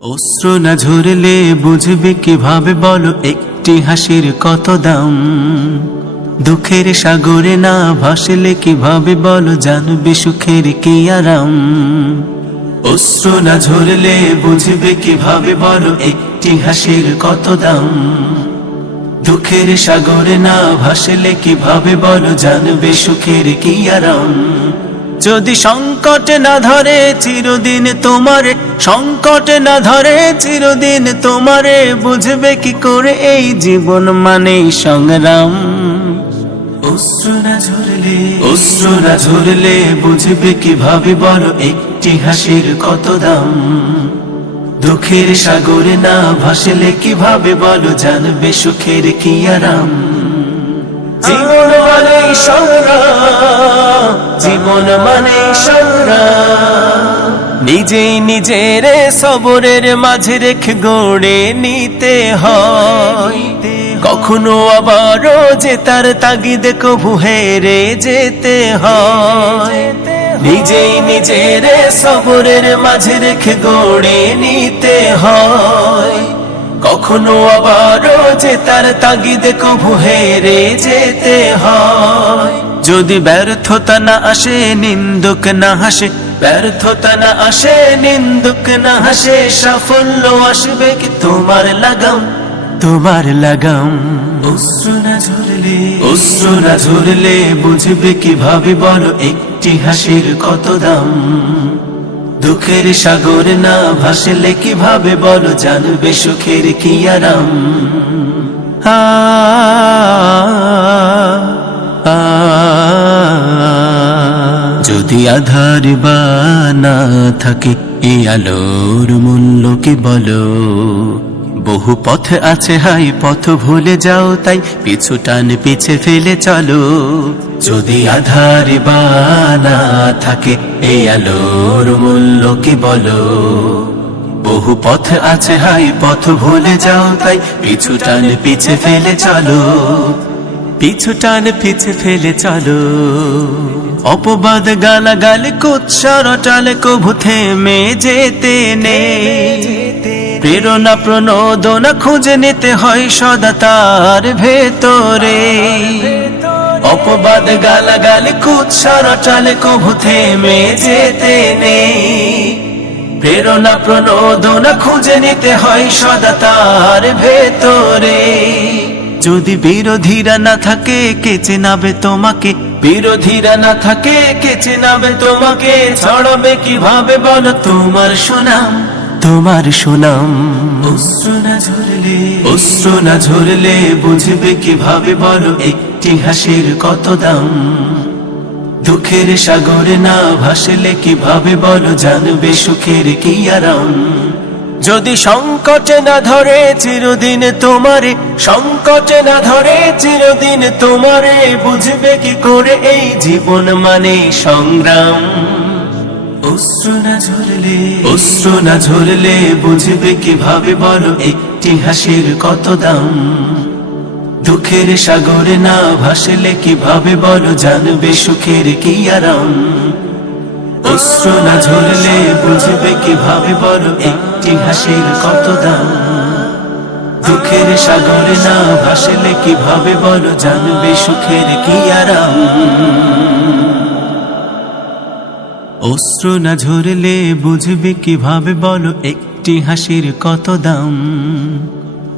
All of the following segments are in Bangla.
অশ্রু না ঝরলে বুঝবে কিভাবে বলো একটি হাসির কত দাম। দুঃখের সাগরে না ভাসলে কিভাবে বলো জানবে সুখের কি আরাম। অশ্রু না ঝরলে বুঝবে কিভাবে বলো একটি হাসির কত দাম। দুঃখের সাগরে না ভাসলে কিভাবে বলো জানবে সুখের কি আরাম। যদি সংকট না ধরে চিরদিন তোমারে, সংকট না ধরে চিরদিন তোমারে, বুঝবে কি করে এই জীবন মানেই সংগ্রাম। অশ্রু না ঝরলে বুঝবে কিভাবে বলো একটি হাসির কত দাম। দুঃখের সাগরে না ভাসলে কিভাবে বলো জানবে সুখের কি আরাম। জীবন মানেই সংগ্রাম, জীবন মানেই সংগ্রাম। নিজেই নিজের সবরের মাঝে রেখে গড়ে নিতে হয়। কখনো আবারও যে তার তাগিদে কভু হেরে যেতে হয়। নিজেই নিজের সবরের মাঝে রেখে গড়ে নিতে হয়। কখনো আবারও যে তার তাগিদে কভু হেরে যেতে হয়। যদি ব্যর্থতা না আসে নিন্দুক না হাসে, ব্যর্থতা না আসে নিন্দুক না হাসে, সাফল্য আসবে কি তোমার লাগাম, তোমার লাগাম। অশ্রু না ঝরলে বুঝবে কিভাবে বলো একটি হাসির কত দাম। দুঃখের সাগরে না ভাসলে কিভাবে বলো জানবে সুখের কি আরাম। যদি আধার বা না থাকে এই আলোর মূল্য কি বলো। বহু পথ আছে হাই পথ ভুলে যাও তাই পিছু টান পিছে ফেলে চলো। যদি আধার বা না থাকে এই আলোর মূল্য কি বলো। বহু পথ আছে হাই পথ ভুলে যাও তাই পিছু টান পিছে ফেলে চলো, পিছু টান পিছে ফেলে চলো। অপবাদ গালাগাল কুৎসার টালে কভু থেমে যেতে নেই। প্রেরণা প্রণোদনা খুঁজে নিতে হয় সদা তার ভেতরে। অপবাদ গালাগাল কুৎসার টালে কভু থেমে যেতে নেই। প্রেরণা প্রণোদনা খুঁজে নিতে হয় সদা তার ভেতরে। যদি বিরোধীরা না থাকে কে চেনাবে তোমাকে, বিরোধীরা না থাকে কে চেনাবে তোমাকে, ছড়াবে কিভাবে বলো তোমার সুনাম, তোমার সুনাম। অশ্রু না ঝরলে বুঝবে কিভাবে বলো একটি হাসির কত দাম। দুঃখের সাগরে না ভাসলে কিভাবে বলো জানবে সুখের কি আরাম। যদি সংকট না ধরে চিরদিন তোমারে, সংকট না ধরে চিরদিন তোমারে, বুঝবে কি করে এই জীবন মানে সংগ্রাম। অশ্রু না ঝরলে বুঝবে কিভাবে বলো একটি হাসির কত দাম। দুঃখের সাগরে না ভাসলে কিভাবে বলো জানবে সুখের কি আরাম। অশ্রু না ঝরলে বুঝবে কিভাবে বলো একটি হাসির কত দাম। দুঃখের সাগরে না ভাসলে কিভাবে বলো জানবে সুখের কি আরাম। অশ্রু না ঝরলে বুঝবে কিভাবে বলো একটি হাসির কত দাম।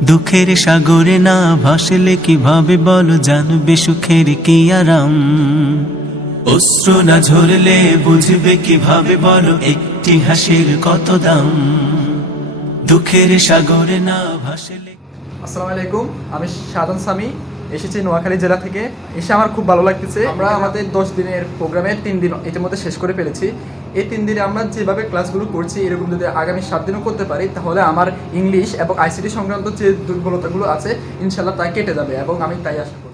দুঃখের সাগরে না ভাসলে কিভাবে বলো জানবে সুখের কি আরাম। অশ্রু না ঝরলে বুঝবে কিভাবে বলো একটি হাসির কত দাম। দুঃখের সাগরে না ভাসলে। আসসালামু আলাইকুম, আমি শাহাদাত সামি, এসেছি নোয়াখালী জেলা থেকে। এসে আমার খুব ভালো লাগতেছে। আমরা আমাদের 10 দিনের প্রোগ্রামে 3 দিন ইতিমধ্যে শেষ করে ফেলেছি। এই 3 দিনে আমরা যেভাবে ক্লাসগুলো করছি এরকম যদি আগামী 7 দিনও করতে পারি তাহলে আমার ইংলিশ এবং আইসিটি সংক্রান্ত যে দুর্বলতাগুলো আছে ইনশাল্লাহ তা কেটে যাবে এবং আমি তাই আশা করি।